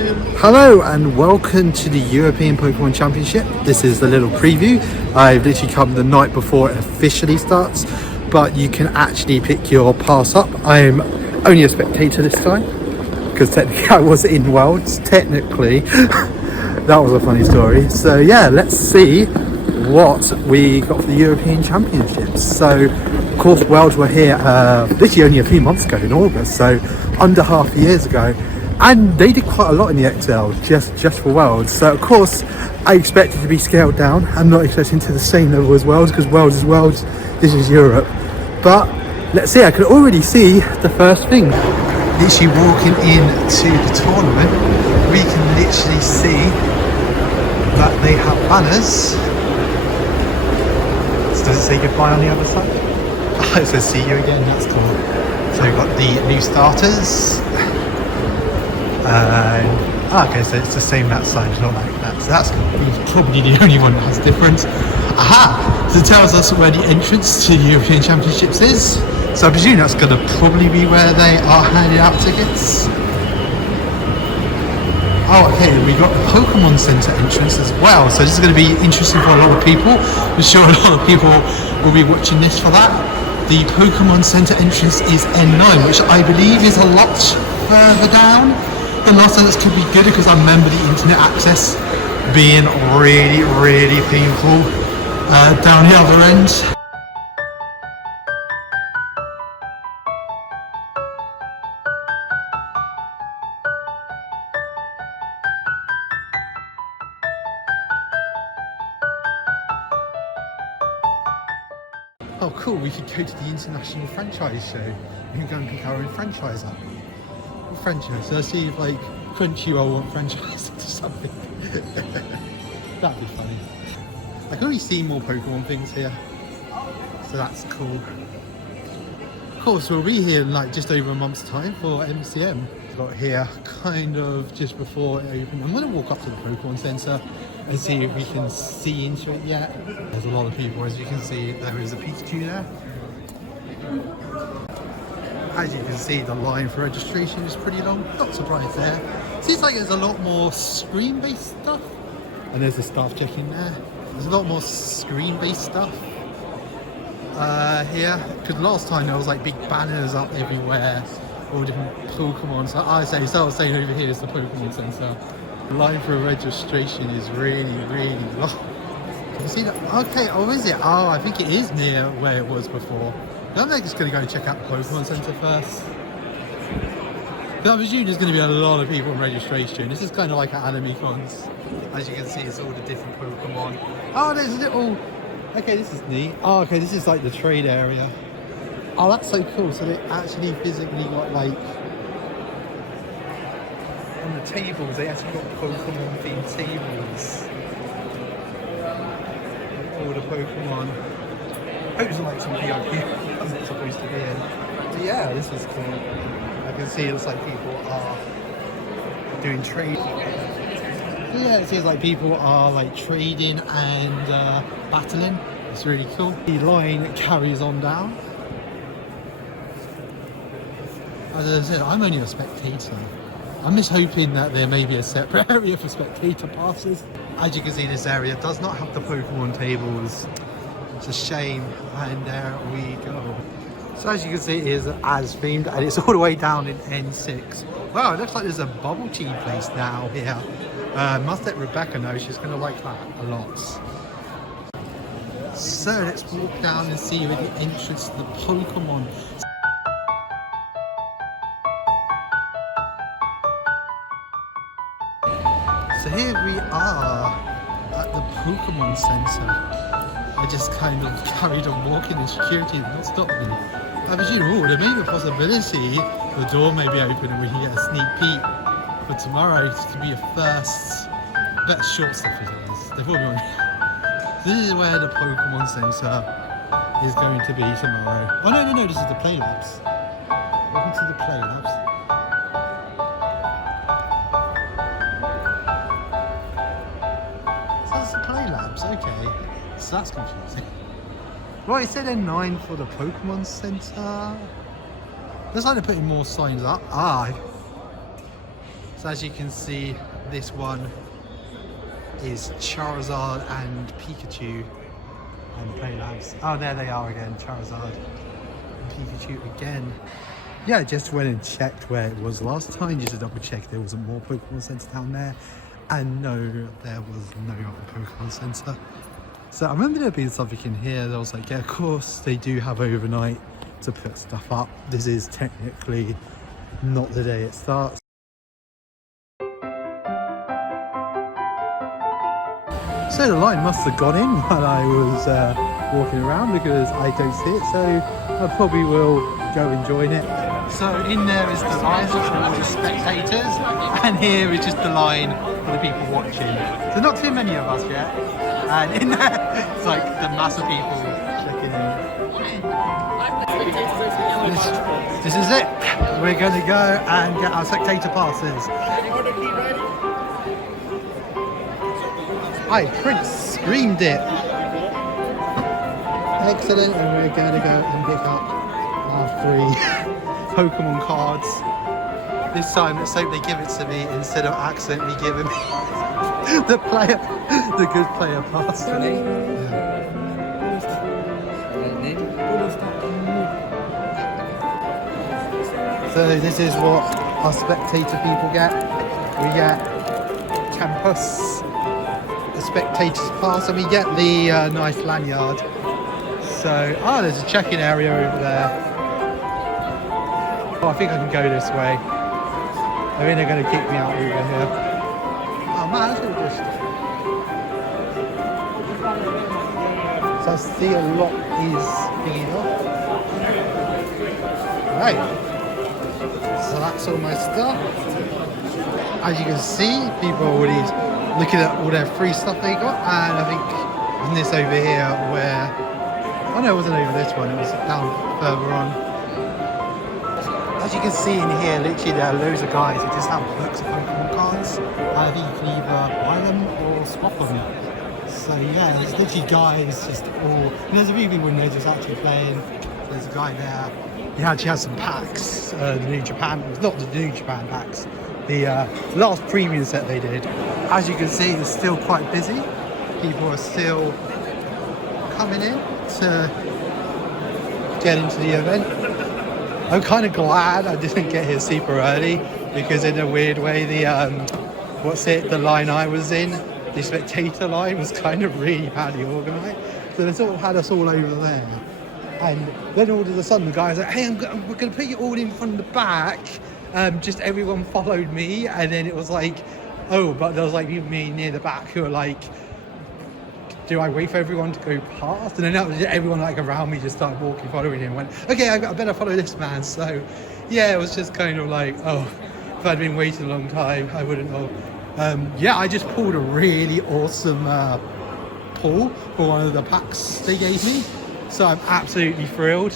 Hello and welcome to the European Pokemon Championship. This is the little preview. I've literally come the night before it officially starts, but you can actually pick your pass up. I'm only a spectator this time because technically I was in Worlds. Technically, that was a funny story. So yeah, let's see what we got for the European Championships. So of course Worlds were here literally only a few months ago in August, so under half a years ago. And they did quite a lot in the XL just for Worlds. So of course I expect it to be scaled down. I'm not expecting to the same level as Worlds because Worlds is Worlds, this is Europe. But let's see, I can already see the first thing. Literally walking into the tournament, we can literally see that they have banners. So does it say goodbye on the other side? Oh, it says see you again, that's cool. So we've got the new starters. Okay, so it's the same that side, not like that. So that's probably the only one that has difference. Aha! So it tells us where the entrance to the European Championships is. So I presume that's going to probably be where they are handing out tickets. Oh, okay, we got the Pokemon Center entrance as well. So this is going to be interesting for a lot of people. I'm sure a lot of people will be watching this for that. The Pokemon Center entrance is N9, which I believe is a lot further down. The last time this could be good because I remember the internet access being really painful down the other end. Oh cool, we could go to the international franchise show. We can go and pick our own franchise up. Franchise, so let's see if like Crunchyroll want franchise or something. That'd be funny. I can already see more Pokemon things here, so that's cool. Of course, we'll be here in like just over a month's time for MCM. Got here kind of just before it opened. I'm going to walk up to the Pokemon Center and see if we can see into it yet. There's a lot of people, as you can see. There is a Pikachu there. As you can see, the line for registration is pretty long. Not surprised there. Seems like there's a lot more screen-based stuff. And there's the staff checking there. There's a lot more screen-based stuff here. Because last time there was like big banners up everywhere, all different Pokemon. So I was saying over here is the Pokemon Center. The line for registration is really long. You see that? Okay, oh is it? Oh, I think it is near where it was before. I'm just going to go check out the Pokemon Center first. I presume there's going to be a lot of people in registration. This is kind of like at anime cons. As you can see, it's all the different Pokemon. Oh, there's a little... Okay, this is neat. Oh, okay, this is like the trade area. Oh, that's so cool. So they actually physically got like... On the tables, they actually got Pokemon-themed tables. All the Pokemon. I hope it's like some VIP I'm not supposed to be in. But yeah, this is cool. I can see it looks like people are doing trade. Yeah, it seems like people are like trading and battling. It's really cool. The line carries on down. As I said, I'm only a spectator. I'm just hoping that there may be a separate area for spectator passes. As you can see, this area does not have the Pokemon tables. It's a shame, and there we go. So as you can see, it is as themed, and it's all the way down in N6. Wow, it looks like there's a bubble tea place now here. Must let Rebecca know, she's going to like that a lot. So let's walk down and see where the entrance to the Pokemon. So here we are at the Pokemon Center. I just kind of carried on walking in security and not stopped me. I presume, there may be a possibility the door may be open and we can get a sneak peek for tomorrow to be a first. Better short stuff is this. They've all been. This is where the Pokemon Center is going to be tomorrow. Oh no, this is the Play Labs. Welcome to the Play Labs. So that's the Play Labs, okay. So that's confusing. Right, it said N9 for the Pokemon Center. Looks like they're putting more signs up. So as you can see, this one is Charizard and Pikachu and Playlabs. Oh, there they are again, Charizard and Pikachu again. Yeah, I just went and checked where it was last time, just to double check there wasn't more Pokemon Center down there. And no, there was no other Pokemon Center. So I remember there being something in here that I was like, yeah, of course they do have overnight to put stuff up. This is technically not the day it starts. So the line must have gone in while I was walking around, because I don't see it, so I probably will go and join it. So in there is the line for all the spectators, and here is just the line for the people watching. So not too many of us yet, and in there it's like the mass of people checking in. This is it. We're going to go and get our spectator passes. Hi, Prince screamed it. Excellent, and we're going to go and pick up our 3 Pokemon cards. This time let's hope they give it to me instead of accidentally giving me the good player pass. So this is what our spectator people get. We get Campus, the spectator's pass, and we get the nice lanyard. So, there's a check-in area over there. Oh, I think I can go this way. I think they're going to kick me out over here. Oh man, that's all just... So I see a lot is being off. Right. So that's all my stuff. As you can see, people are already looking at all their free stuff they got, and I think in this over here where... Oh no, it wasn't over this one, it was down further on. As you can see in here, literally there are loads of guys who just have books of Pokemon cards, and I think you can either buy them or swap them. So yeah, there's literally guys just all... And there's a few people when they're just actually playing. There's a guy there. He actually has some packs, the New Japan, not the New Japan packs, the last premium set they did. As you can see, it's still quite busy. People are still coming in to get into the event. I'm kind of glad I didn't get here super early, because in a weird way the line I was in, the spectator line, was kind of really badly organised. So they sort of had us all over there. And then all of a sudden the guy's like, hey, we're going to put you all in from the back. Just everyone followed me, and then it was like, oh, but there was like people me near the back who were like, do I wait for everyone to go past? And then that was just everyone like around me just started walking, following him, and went, okay, I better follow this man. So yeah, it was just kind of like, oh, if I'd been waiting a long time, I wouldn't know. Yeah, I just pulled a really awesome pull for one of the packs they gave me. So I'm absolutely thrilled.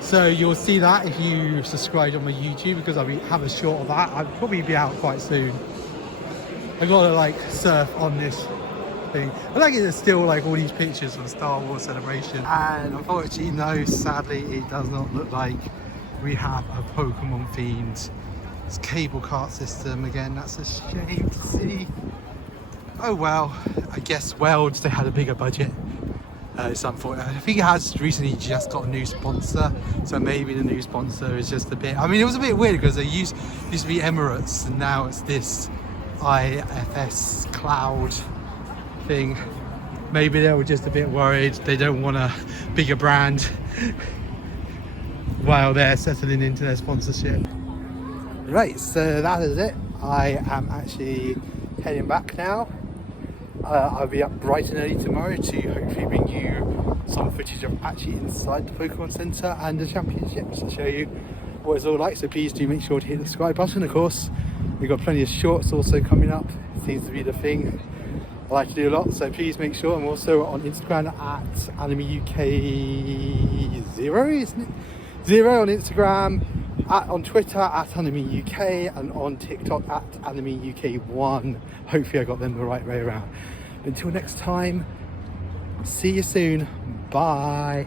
So you'll see that if you subscribe on my YouTube, because I'll have a short of that. I'll probably be out quite soon. I gotta like surf on this thing. I like it, there's still like all these pictures from Star Wars Celebration, and unfortunately, no, sadly, it does not look like we have a Pokemon themed cable cart system again. That's a shame to see. Oh well, I guess Welds, they had a bigger budget. It's unfortunate. I think it has recently just got a new sponsor, so maybe the new sponsor is just a bit... I mean, it was a bit weird because they used to be Emirates, and now it's this IFS cloud thing. Maybe they were just a bit worried they don't want a bigger brand while they're settling into their sponsorship. Right, so that is it. I am actually heading back now. I'll be up bright and early tomorrow to hopefully bring you some footage of actually inside the Pokemon Center and the championships to show you what it's all like. So please do make sure to hit the subscribe button. Of course, we've got plenty of shorts also coming up. It seems to be the thing I like to do a lot, so please make sure. I'm also on Instagram at animeintheuk0, isn't it? 0 on Instagram, on Twitter at animeintheuk, and on TikTok at animeintheuk1. Hopefully I got them the right way around. Until next time, see you soon. Bye.